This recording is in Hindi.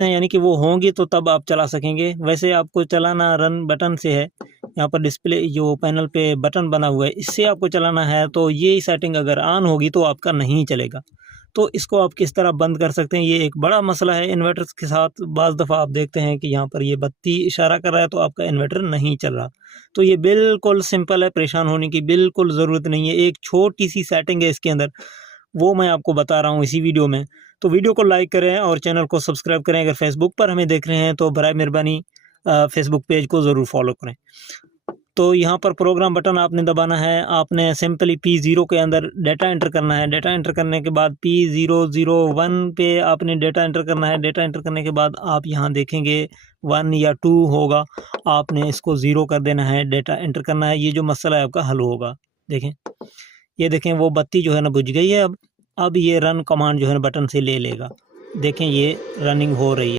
यानी कि वो होंगी तो तब आप चला सकेंगे। वैसे आपको चलाना रन बटन से है। यहाँ पर डिस्प्ले जो पैनल पे बटन बना हुआ है इससे आपको चलाना है, तो ये सेटिंग अगर ऑन होगी तो आपका नहीं चलेगा। तो इसको आप किस तरह बंद कर सकते हैं, ये एक बड़ा मसला है इन्वर्टर्स के साथ। बाज़ दफ़ा आप देखते हैं कि यहाँ पर ये बत्ती इशारा कर रहा है तो आपका इन्वर्टर नहीं चल रहा। तो ये बिल्कुल सिंपल है, परेशान होने की बिल्कुल ज़रूरत नहीं है। एक छोटी सी सेटिंग है इसके अंदर, वो मैं आपको बता रहा हूँ इसी वीडियो में। तो वीडियो को लाइक करें और चैनल को सब्सक्राइब करें। अगर फेसबुक पर हमें देख रहे हैं तो बराए मेहरबानी फेसबुक पेज को ज़रूर फॉलो करें। तो यहाँ पर प्रोग्राम बटन आपने दबाना है। आपने सिंपली P0 के अंदर डेटा एंटर करना है। डेटा एंटर करने के बाद P001 पे आपने डेटा एंटर करना है। डेटा एंटर करने के बाद आप यहाँ देखेंगे 1 या 2 होगा, आपने इसको 0 कर देना है। डेटा एंटर करना है, ये जो मसला है आपका हल होगा। देखें, ये देखें वो बत्ती जो है ना बुझ गई है। अब ये रन कमांड जो है ना बटन से ले लेगा। देखें ये रनिंग हो रही है।